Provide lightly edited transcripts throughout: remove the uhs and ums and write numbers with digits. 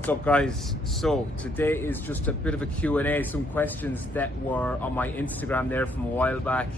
What's up, guys? So today is just a bit of a Q&A, some questions that were on my Instagram there from a while back.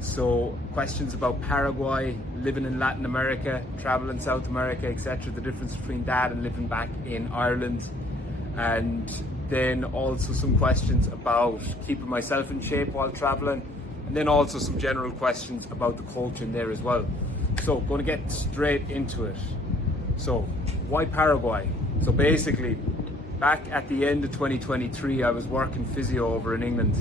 So questions about Paraguay, living in Latin America, traveling South America, etc. The difference between that and living back in Ireland. And then also some questions about keeping myself in shape while traveling. And then also some general questions about the culture in there as well. So going to get straight into it. So why Paraguay? So basically, back at the end of 2023, I was working physio over in England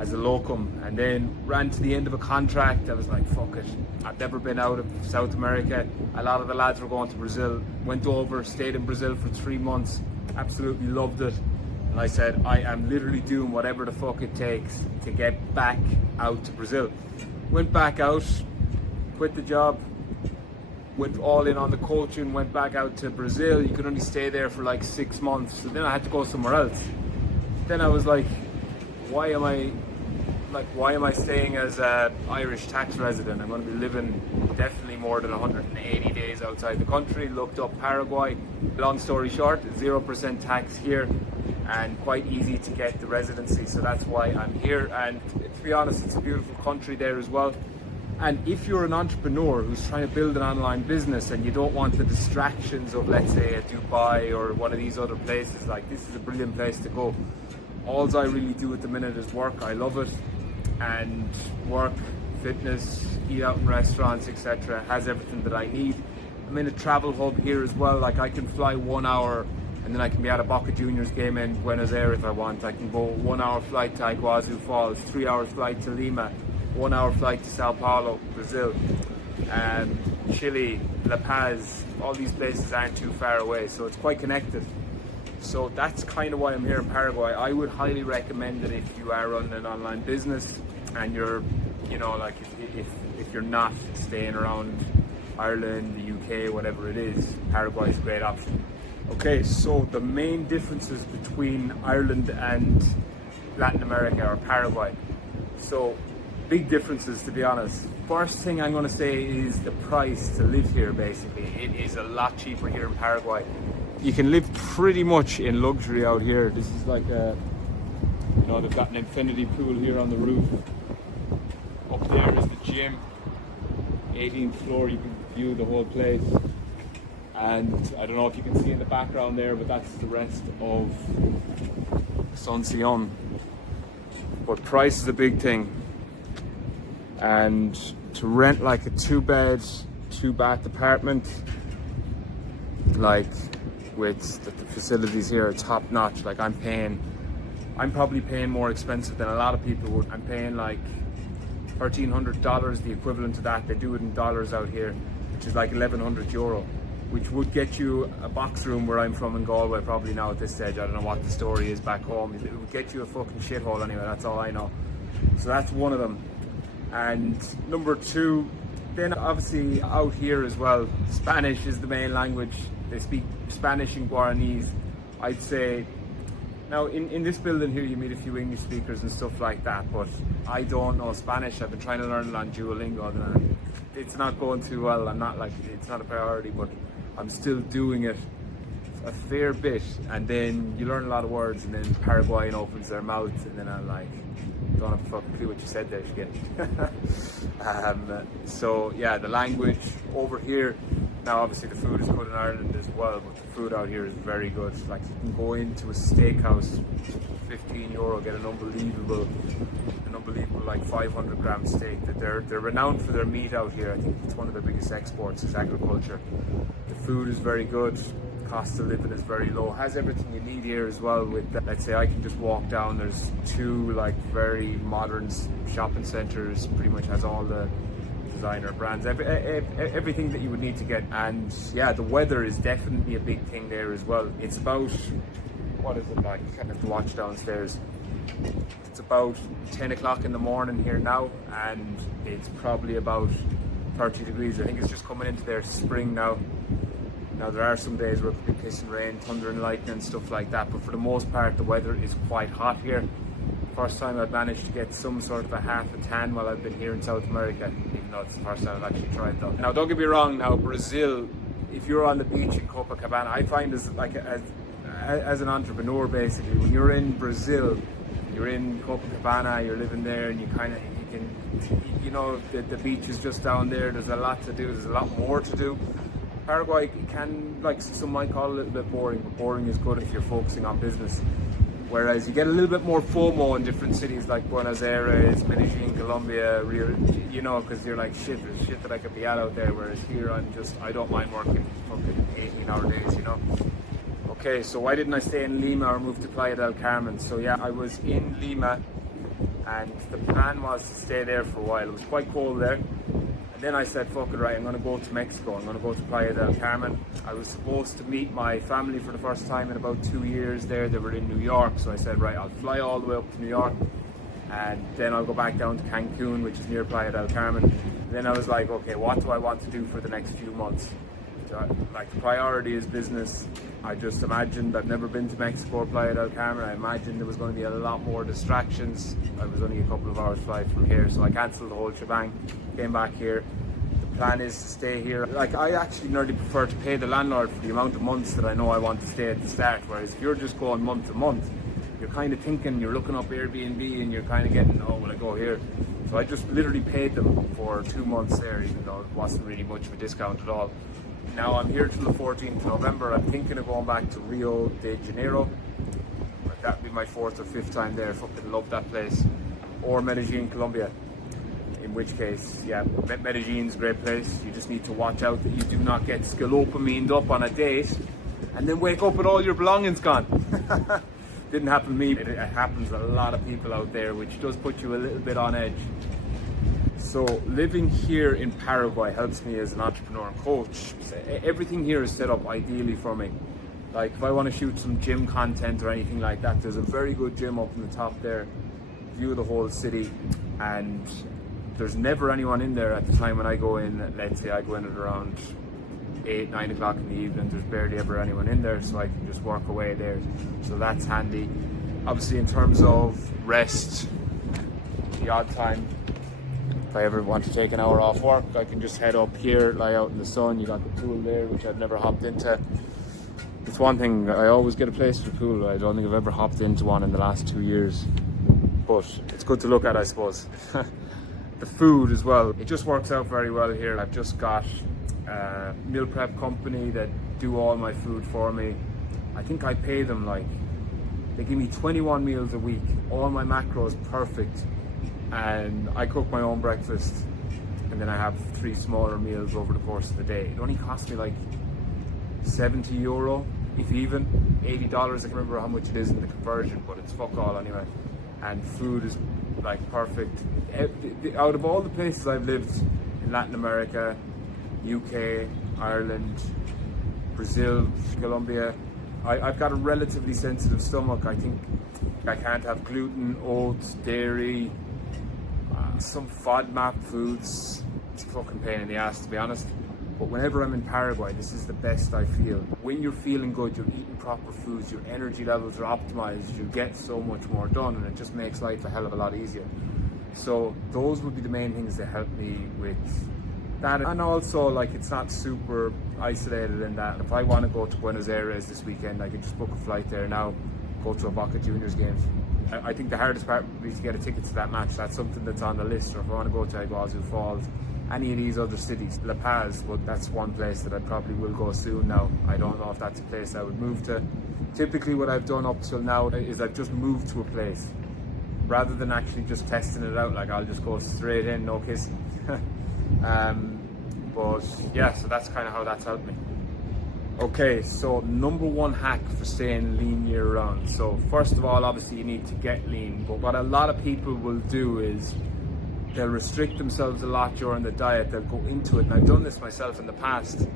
as a locum, and then ran to the end of a contract. I was like, fuck it, I've never been out of South America. A lot of the lads were going to Brazil. Went over, stayed in Brazil for 3 months, absolutely loved it. And I said, I am literally doing whatever the fuck it takes to get back out to Brazil. Went back out, quit the job, went all in on the coaching, went back out to Brazil. You could only stay there for like 6 months. So then I had to go somewhere else. Then I was like, why am I staying as an Irish tax resident? I'm going to be living definitely more than 180 days outside the country. Looked up Paraguay. Long story short, 0% tax here and quite easy to get the residency. So that's why I'm here. And to be honest, it's a beautiful country there as well. And if you're an entrepreneur who's trying to build an online business and you don't want the distractions of, let's say, a Dubai or one of these other places, like, this is a brilliant place to go. All I really do at the minute is work. I love it. And work, fitness, eat out in restaurants, etc. has everything that I need. I'm in a travel hub here as well. Like, I can fly 1 hour and then I can be at a Boca Juniors game in Buenos Aires if I want. I can go 1 hour flight to Iguazu Falls, 3 hour flight to Lima, 1 hour flight to Sao Paulo, Brazil, Chile, La Paz. All these places aren't too far away, so it's quite connected. So that's kind of why I'm here in Paraguay. I would highly recommend it if you are running an online business and you're, you know, like if you're not staying around Ireland, the UK, whatever it is, Paraguay is a great option. Okay, so the main differences between Ireland and Latin America or Paraguay. So big differences, to be honest. First thing I'm going to say is the price to live here. Basically, it is a lot cheaper here in Paraguay. You can live pretty much in luxury out here. This is like a, you know, they've got an infinity pool here on the roof. Up there is the gym. 18th floor, you can view the whole place. And I don't know if you can see in the background there, but that's the rest of Asuncion. But price is a big thing. And to rent like a 2-bed, 2-bath apartment, like with the facilities here are top notch. Like, I'm probably paying more expensive than a lot of people would. I'm paying like $1,300, the equivalent to that. They do it in dollars out here, which is like 1,100 euro, which would get you a box room where I'm from in Galway probably now at this stage. I don't know what the story is back home. It would get you a fucking shithole anyway, that's all I know. So that's one of them. And number two, then obviously out here as well, Spanish is the main language. They speak Spanish and Guaranese. I'd say, now in this building here you meet a few English speakers and stuff like that, but I don't know Spanish. I've been trying to learn it on Duolingo and it's not going too well. It's not a priority, but I'm still doing it a fair bit. And then you learn a lot of words, and then Paraguayan opens their mouth and then I'm like, don't have a fucking clue what you said there, so yeah, the language over here. Now obviously the food is good in Ireland as well, but the food out here is very good. Like, you can go into a steakhouse, 15 euro, get an unbelievable like 500 gram steak. That they're renowned for their meat out here. I think it's one of their biggest exports is agriculture. The food is very good. Cost of living is very low. Has everything you need here as well. With that, let's say I can just walk down. There's 2 like very modern shopping centers. Pretty much has all the designer brands, everything that you would need to get. And yeah, the weather is definitely a big thing there as well. It's about, what is it like? I have to watch downstairs. It's about 10 o'clock in the morning here now, and it's probably about 30 degrees. I think it's just coming into their spring now. Now there are some days where it could be pissing rain, thunder and lightning and stuff like that, but for the most part the weather is quite hot here. First time I've managed to get some sort of a half a tan while I've been here in South America, even though it's the first time I've actually tried though. Now don't get me wrong, now Brazil, if you're on the beach in Copacabana, I find as as an entrepreneur, basically, when you're in Brazil, you're in Copacabana, you're living there, and you can, the beach is just down there. There's a lot to do. There's a lot more to do. Paraguay can, like some might call it, a little bit boring, but boring is good if you're focusing on business. Whereas you get a little bit more FOMO in different cities like Buenos Aires, Medellin, Colombia, because you're like, shit, there's shit that I could be at out there. Whereas here, I don't mind working fucking 18-hour days, Okay, so why didn't I stay in Lima or move to Playa del Carmen? So yeah, I was in Lima, and the plan was to stay there for a while. It was quite cold there. And then I said, fuck it, right, I'm going to go to Mexico. I'm going to go to Playa del Carmen. I was supposed to meet my family for the first time in about 2 years there. They were in New York. So I said, right, I'll fly all the way up to New York. And then I'll go back down to Cancun, which is near Playa del Carmen. Then I was like, okay, what do I want to do for the next few months? Like, the priority is business. I just imagined, I've never been to Mexico or Playa del Carmen. I imagined there was going to be a lot more distractions. I was only a couple of hours flight from here, so I cancelled the whole shebang, came back here. The plan is to stay here. Like, I actually nearly prefer to pay the landlord for the amount of months that I know I want to stay at the start, whereas if you're just going month to month, you're kind of thinking, you're looking up Airbnb and you're kind of getting, oh, will I go here? So I just literally paid them for 2 months there, even though it wasn't really much of a discount at all. Now I'm here till the 14th of November. I'm thinking of going back to Rio de Janeiro. That'd be my 4th or 5th time there. Fucking love that place. Or Medellin, Colombia. In which case, yeah, Medellin's a great place. You just need to watch out that you do not get scalopamined up on a date and then wake up with all your belongings gone. Didn't happen to me. It happens to a lot of people out there, which does put you a little bit on edge. So living here in Paraguay helps me as an entrepreneur and coach. Everything here is set up ideally for me. Like, if I want to shoot some gym content or anything like that, there's a very good gym up in the top there, view of the whole city, and there's never anyone in there at the time when I go in. Let's say I go in at around 8, 9 o'clock in the evening, there's barely ever anyone in there, so I can just work away there. So that's handy. Obviously, in terms of rest, the odd time, if I ever want to take an hour off work, I can just head up here, lie out in the sun. You got the pool there, which I've never hopped into. It's one thing, I always get a place for the pool. I don't think I've ever hopped into one in the last 2 years, but it's good to look at, I suppose. The food as well, it just works out very well here. I've just got a meal prep company that do all my food for me. I think I pay them, like, they give me 21 meals a week, all my macros perfect, and I cook my own breakfast, and then I have 3 smaller meals over the course of the day. It only cost me like €70, if even, $80. I can't remember how much it is in the conversion, but it's fuck all anyway. And food is like perfect. Out of all the places I've lived in Latin America, UK, Ireland, Brazil, Colombia, I've got a relatively sensitive stomach. I think I can't have gluten, oats, dairy, some FODMAP foods. It's a fucking pain in the ass, to be honest. But whenever I'm in Paraguay, this is the best I feel. When you're feeling good, you're eating proper foods, your energy levels are optimized, you get so much more done, and it just makes life a hell of a lot easier. So those would be the main things that help me with that. And also, like, it's not super isolated in that. If I want to go to Buenos Aires this weekend, I can just book a flight there now, go to a Boca Juniors game. I think the hardest part would be to get a ticket to that match. That's something that's on the list. Or if I want to go to Iguazu Falls, any of these other cities, La Paz, but that's one place that I probably will go soon now. I don't know if that's a place I would move to. Typically what I've done up till now is I've just moved to a place rather than actually just testing it out. Like, I'll just go straight in, no kissing. But yeah, so that's kind of how that's helped me. Okay, so number one hack for staying lean year round. So first of all, obviously you need to get lean, but what a lot of people will do is they'll restrict themselves a lot during the diet. They'll go into it, and I've done this myself in the past.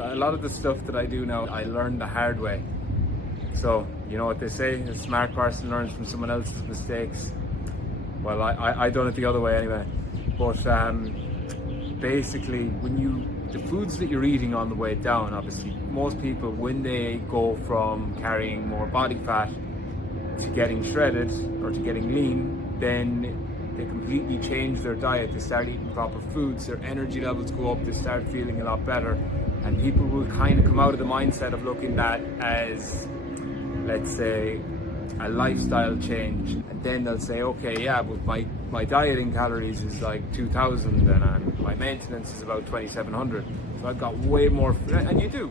A lot of the stuff that I do now, I learned the hard way. So, you know what they say, a smart person learns from someone else's mistakes. Well, I done it the other way anyway. But basically, the foods that you're eating on the way down, obviously, most people, when they go from carrying more body fat to getting shredded or to getting lean, then they completely change their diet. They start eating proper foods, their energy levels go up, they start feeling a lot better, and people will kind of come out of the mindset of looking at as let's say, a lifestyle change, and then they'll say, okay, yeah, but my dieting calories is like 2,000 and my maintenance is about 2,700. So I've got way more, and you've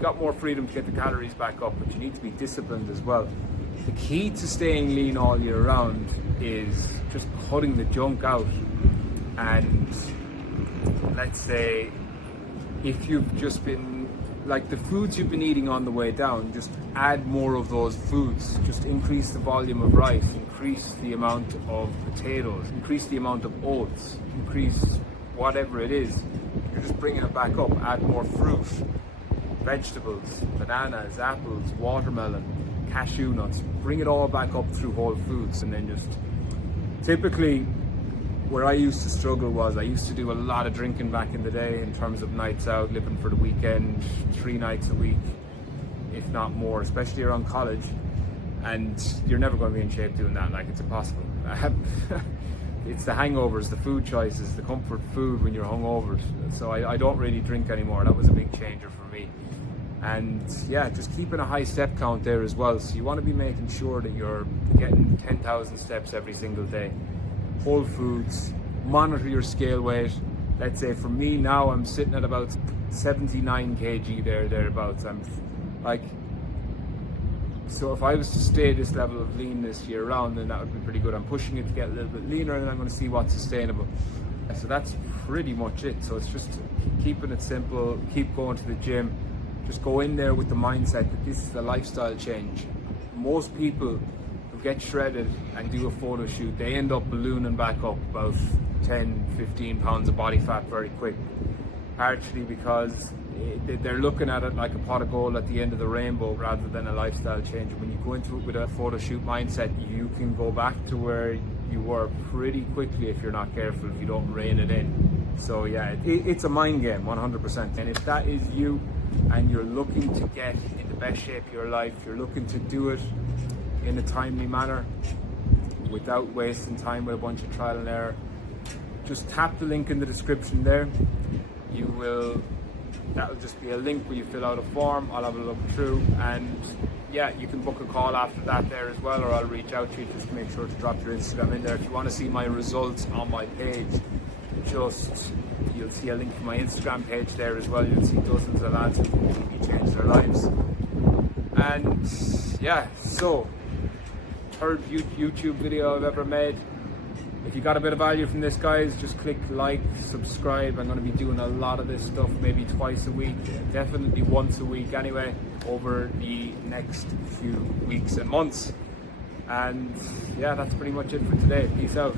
got more freedom to get the calories back up, but you need to be disciplined as well. The key to staying lean all year round is just cutting the junk out. And let's say if you've just been, like the foods you've been eating on the way down, just add more of those foods. Just increase the volume of rice, increase the amount of potatoes, increase the amount of oats, increase whatever it is. You're just bringing it back up. Add more fruit, vegetables, bananas, apples, watermelon, cashew nuts. Bring it all back up through whole foods. And then just typically, where I used to struggle was I used to do a lot of drinking back in the day in terms of nights out, living for the weekend, 3 nights a week, if not more, especially around college. And you're never going to be in shape doing that. Like, it's impossible. It's the hangovers, the food choices, the comfort food when you're hungover. So I don't really drink anymore. That was a big changer for me. And yeah, just keeping a high step count there as well. So you want to be making sure that you're getting 10,000 steps every single day. Whole foods, monitor your scale weight. Let's say for me now, I'm sitting at about 79 kg thereabouts. I'm like, so if I was to stay this level of leanness year round, then that would be pretty good. I'm pushing it to get a little bit leaner, and then I'm going to see what's sustainable. So that's pretty much it. So it's just keeping it simple, keep going to the gym, just go in there with the mindset that this is a lifestyle change. Most people who get shredded and do a photo shoot, they end up ballooning back up about 10-15 pounds of body fat very quick, partially because they're looking at it like a pot of gold at the end of the rainbow rather than a lifestyle change. When you go into it with a photo shoot mindset, you can go back to where you were pretty quickly if you're not careful, if you don't rein it in. So yeah, it's a mind game, 100%. And if that is you and you're looking to get in the best shape of your life, you're looking to do it in a timely manner without wasting time with a bunch of trial and error, just tap the link in the description there. That'll just be a link where you fill out a form. I'll have a look through, and yeah, you can book a call after that there as well, or I'll reach out to you. Just make sure to drop your Instagram in there. If you want to see my results on my page, you'll see a link to my Instagram page there as well. You'll see dozens of lads who completely changed their lives. And yeah, so third YouTube video I've ever made. If you got a bit of value from this, guys, just click like, subscribe. I'm going to be doing a lot of this stuff maybe twice a week, definitely once a week anyway, over the next few weeks and months. And yeah, that's pretty much it for today. Peace out.